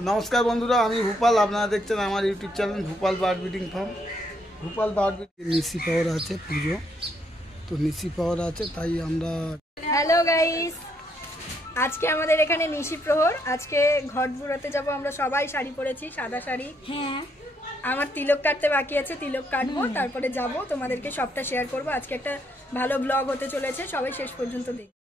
তো নমস্কার বন্ধুরা, আমি ভূপাল। আপনারা দেখছেন আমার YouTube channel Bhupal bird breeding farm. Bhupal bird breeding নিশি পাওয়ার আছে পুজো, তো নিশি পাওয়ার আছে তাই আমরা। হ্যালো গাইস, আজকে আমাদের এখানে নিশি প্রহর। আজকে ঘট বুড়াতে যাব আমরা, সবাই শাড়ি পরেছি, সাদা শাড়ি। হ্যাঁ, আমার তিলক কাটতে বাকি আছে, তিলক কাটবো, তারপরে যাব, তোমাদেরকে সবটা শেয়ার করব। আজকে একটা ভালো ব্লগ হতে চলেছে, সবাই শেষ পর্যন্ত দেখো।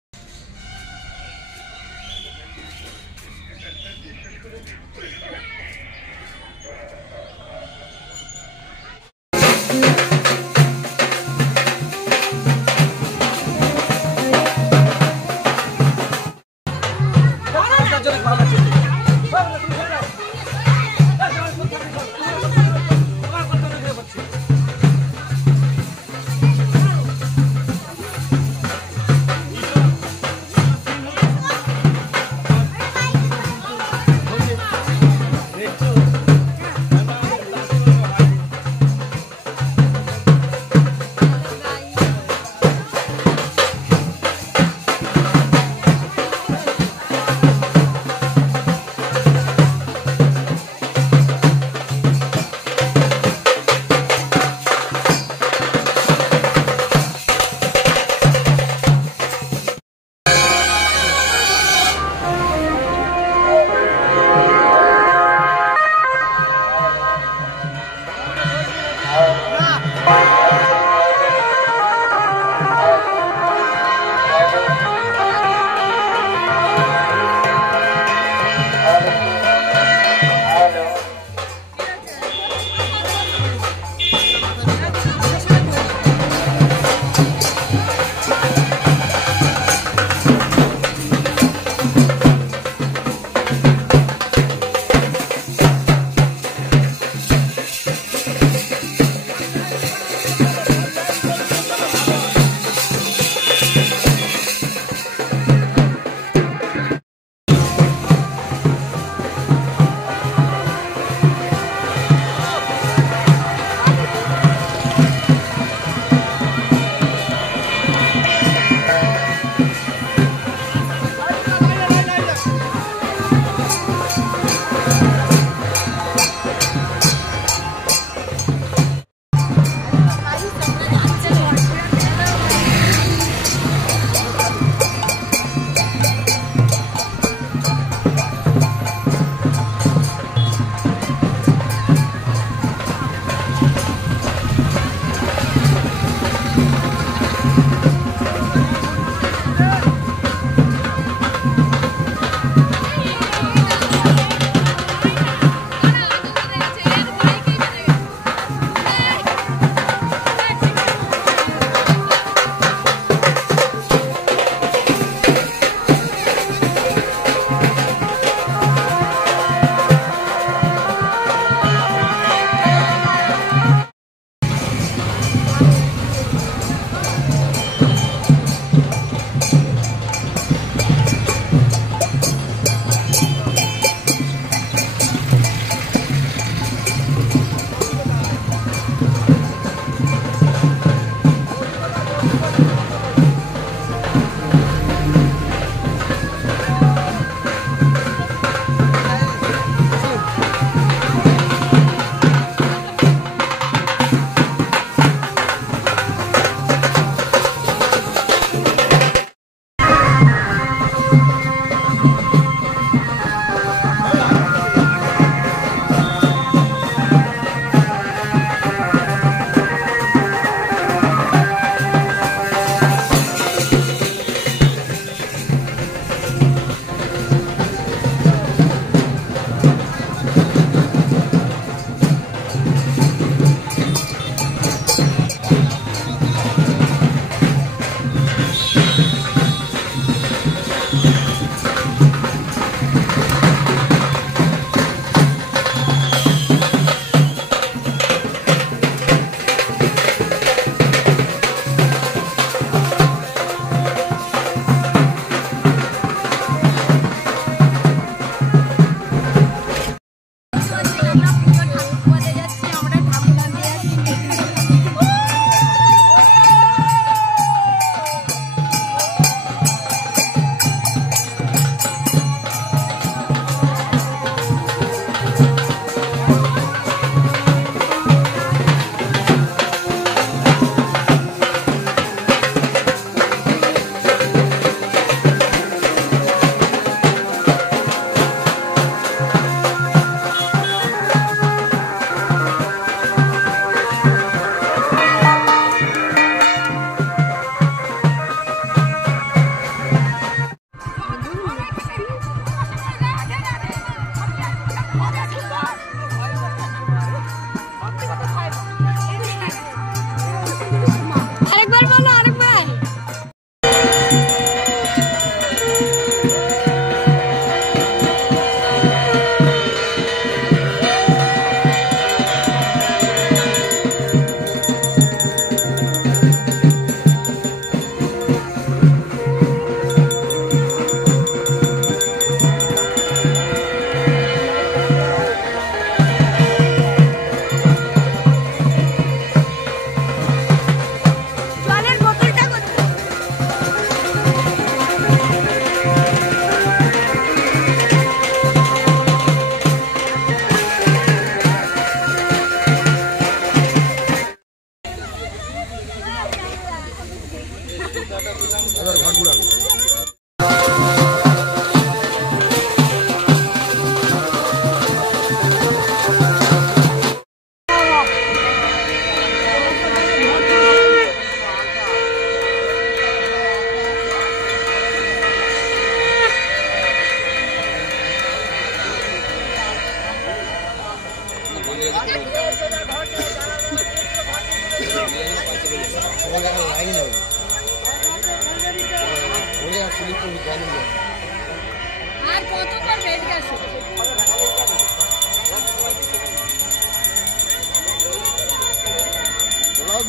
আর কত করবে এদিকে আসো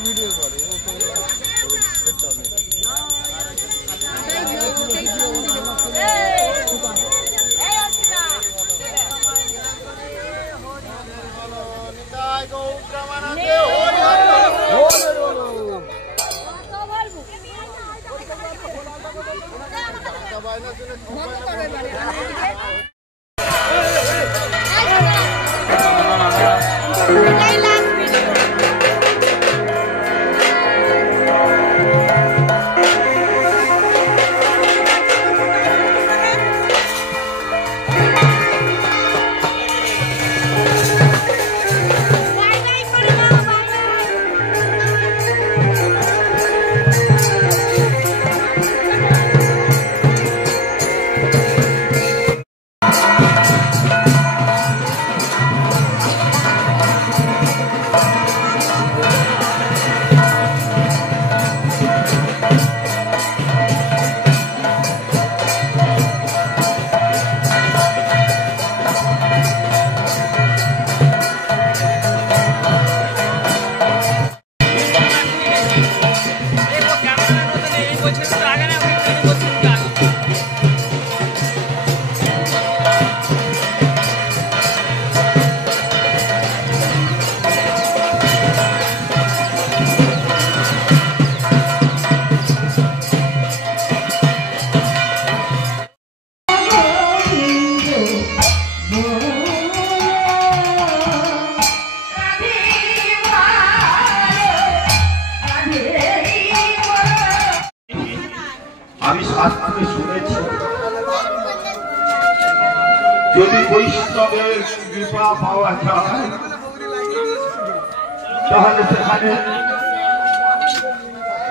ভিডিও করে আমি শাস্ত্রে শুনেছি যদি বৈষ্ণবের কৃপা পাওয়া যায় তাহলে সেখানে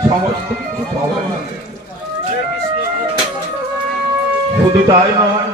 সমস্ত কিছু পাওয়া যাবে। শুধু তাই নয়,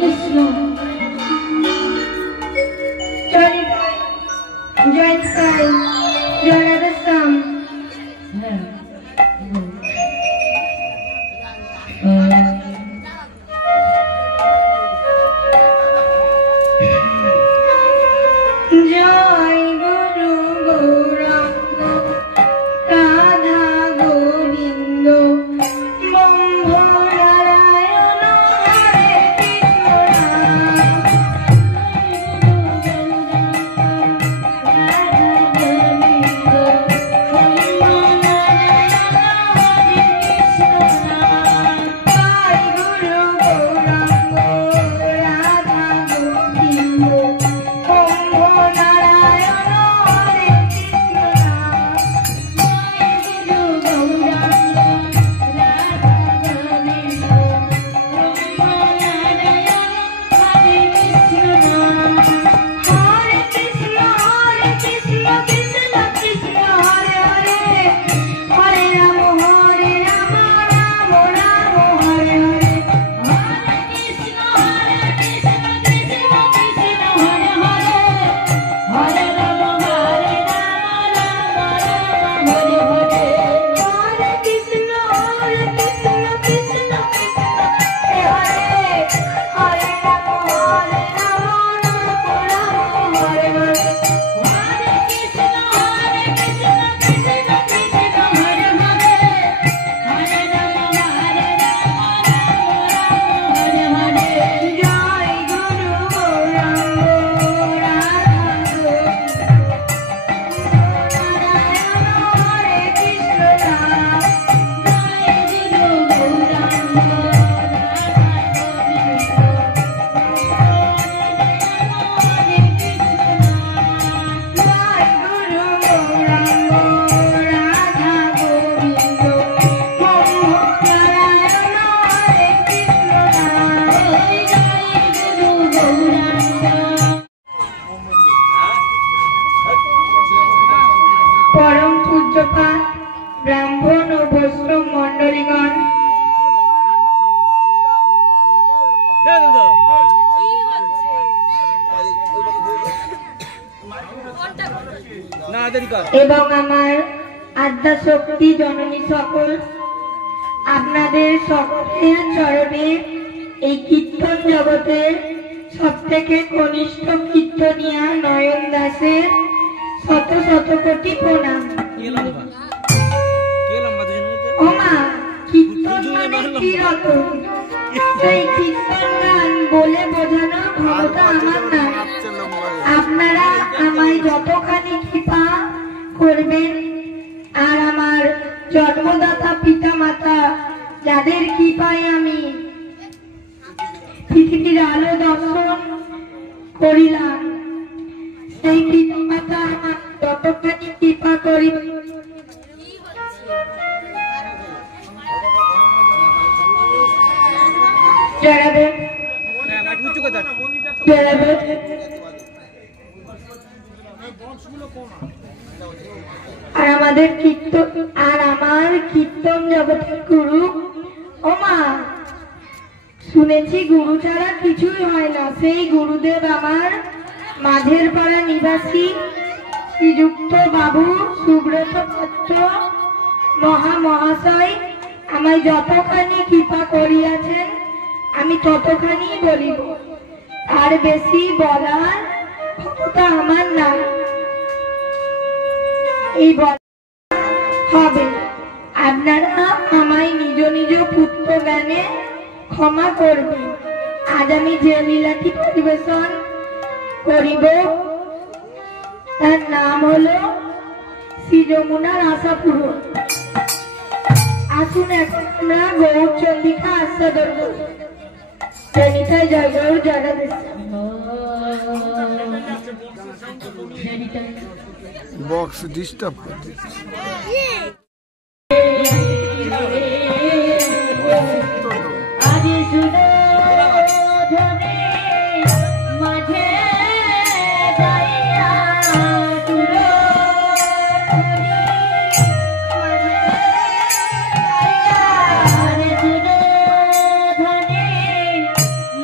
কৃষ্ণ। জয় জয় সাই জয় রাধা শ্যাম। জয় গুরু গৌরাঙ্গ রাধা গোবিন্দ বম্ভ নারায়ণ হরে পরম পূজ্যপাত ব্রাহ্মণ ও বৈষ্ণব মণ্ডলীগণ, এবং আমার আদ্যা শক্তি জননী সকল, আপনাদের সকলের চরণে এই কীর্তন জগতের সব থেকে কনিষ্ঠ কীর্তনিয়া নয়ন দাসের শত শত কোটি প্রণাম। ওমা, কীর্তন মানে কি রকম? সেই কীর্তন গান বলে বোঝানো ক্ষমতা আমার নাই। আপনারা আমায় যতখানি কৃপা করবেন, আর আমার জন্মদাতা পিতা মাতা যাদের কৃপায় আমি পৃথিবীর আলো দর্শন করিলাম, সেই পিতা মাতা আমার যতখানি কৃপা করি আর আমাদের কীর্তন আর আমার কীর্তন জগতের গুরু। ওমা, শুনেছি গুরু ছাড়া কিছুই হয় না। সেই গুরুদেব আমার মাঝের পাড়া নিবাসী শ্রীযুক্ত বাবু সুব্রত পাত্র মহাশয় আমায় যতখানি কৃপা করিয়াছেন আমি ততখানি বলিব, আর বেশি বলার ক্ষমতা আমার নাই। এই হবে, আপনারা আমায় নিজ নিজ পুত্র জ্ঞানে ক্ষমা করবেন। আজ আমি যে লীলাটি পরিবেশন করিব তার নাম হলো শ্রী যমুনার আশা পূরণ। আসুন এখন আমরা গৌর চন্দিকা আস্বাদন করি। জনিতায় জয় গৌর জগদীশ। বক্স ডিস্টার্ব করছে।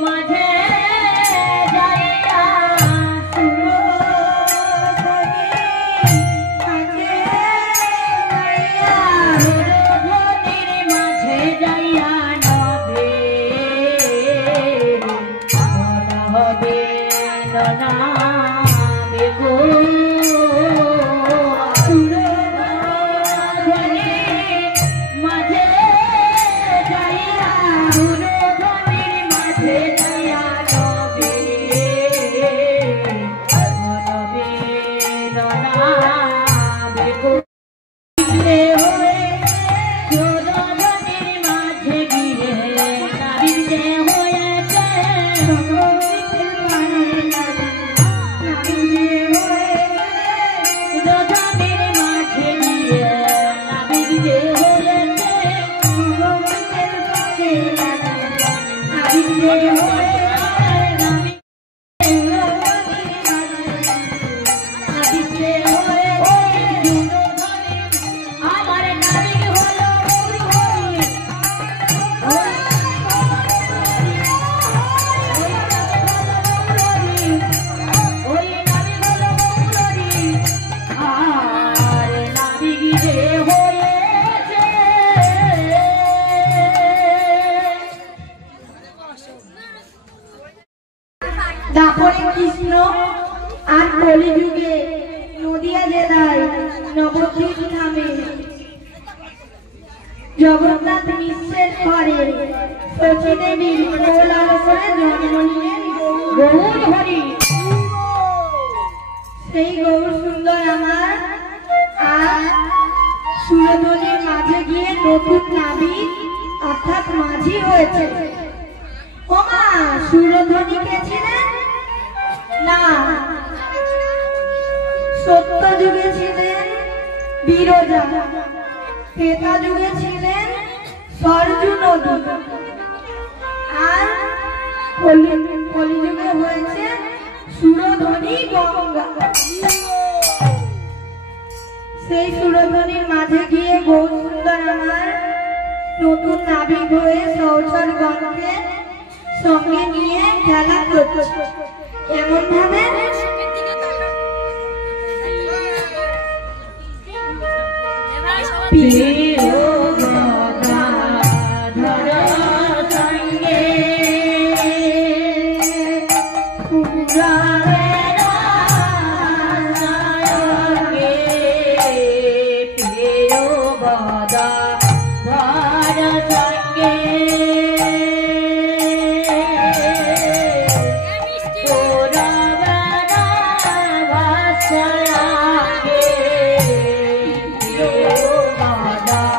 মাঝে দাপরে কৃষ্ণ আর কলিযুগে নদিয়া জেলায় নবদ্বীপ নামে জগন্নাথ মিশ্রের ঘরে শচীদেবীর কোলালয়ে জন্ম নিলেন গৌর হরি। সেই গৌর সুন্দর আমার আর সুরধ্বনির মাঝে গিয়ে নতুন নাবিক অর্থাৎ মাঝি হয়েছে। ওমা সুরধ্বনি কে ছিলেন? না, সত্য যুগে ছিলেন বিরজা, ত্রেতা যুগে ছিলেন সরজু নদী, আর কলিযুগে হয়েছে সুরধ্বনি গঙ্গা। সেই সুরধ্বনির মাঝে গিয়ে গৌর সুন্দর আমার নতুন নাবিক হয়ে সহচর গণকে সঙ্গে নিয়ে খেলা করছে। এমন ভাবে Bada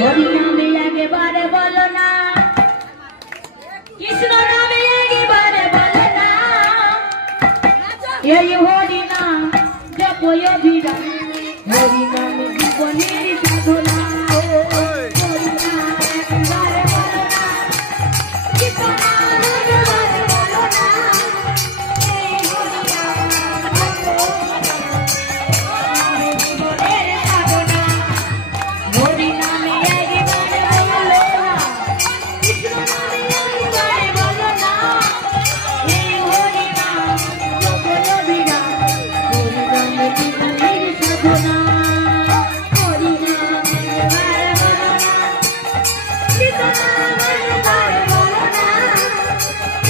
হরি নামে একেবারে বলো না, কৃষ্ণ নামে একেবারে বলো না, এই হরি নাম জপয় অভিরাম, হরি নামে জীবনের সাধনা। হরি নাম একেবারে বলো না, কৃষ্ণ নাম একেবারে বলো না, এই হরি নাম জীবনের সাধনা। হরি নামে একেবারে বলো না, কৃষ্ণ নামে একেবারে বলো না, এই হরি নাম জপয় অভিরাম, হরি নামে জীবনের সাধনা। হরি নাম একেবারে বলো না, কৃষ্ণ নাম একেবারে বলো না,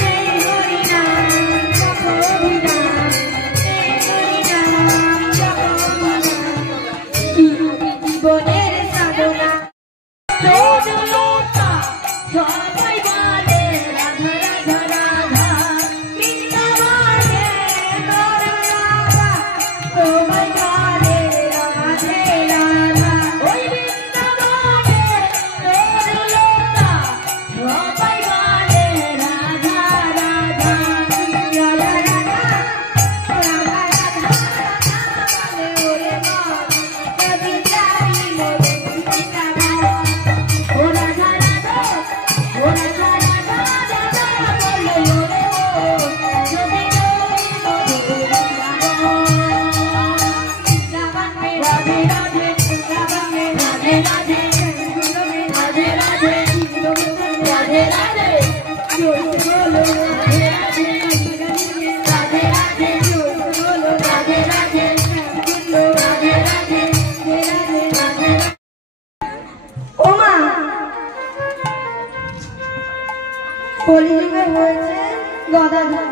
এই হরি নাম জপয় অভিরাম, এই হরি নাম জপয় অভিরাম, জীবনের সাধনা। চৌদুলতা সবাই বলে রাধা রাধা রাধা, বৃন্দাবনে তোর রাধা, সবাই বলে রাধে রাধা। ওই বৃন্দাবনে চৌদুলতা সবাই বলে রাধা রাধা, রাধা রাধা, রাধা রাধা, বলে ওরে মন কবি যাই মোরে বৃন্দাবন। ও রাধা রাধা, ও রাধা রাধা, রাধা বলে ওরে মন কবি যাই মোরে বৃন্দাবন। বৃন্দাবনে রাধে রাধে, বৃন্দাবনে রাধে রাধে, রাধে রাধে, রাধে রাধে, জোরে বলো রাধে রাধে, রাধে রাধে, জোরে বলো রাধে রাধে, রাধে রাধে, রাধে রাধে। ওমা কলিযুগে হয়েছে গদাধর,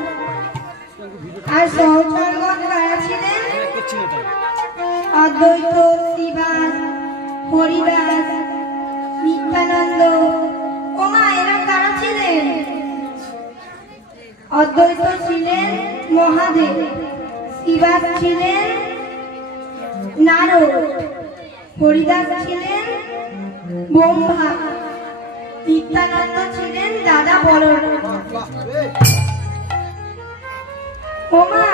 আর সহচরগণ কারা ছিলেন? অদ্বৈত, শ্রীবাস, হরিদাস, নিত্যানন্দ। ওমা এরা কারা ছিলেন? অদ্বৈত ছিলেন মহাদেব, শ্রীবাস ছিলেন নারদ, হরিদাস ছিলেন ব্রহ্মা, নিত্যানন্দ ছিলেন দাদা বলরাম। ওমা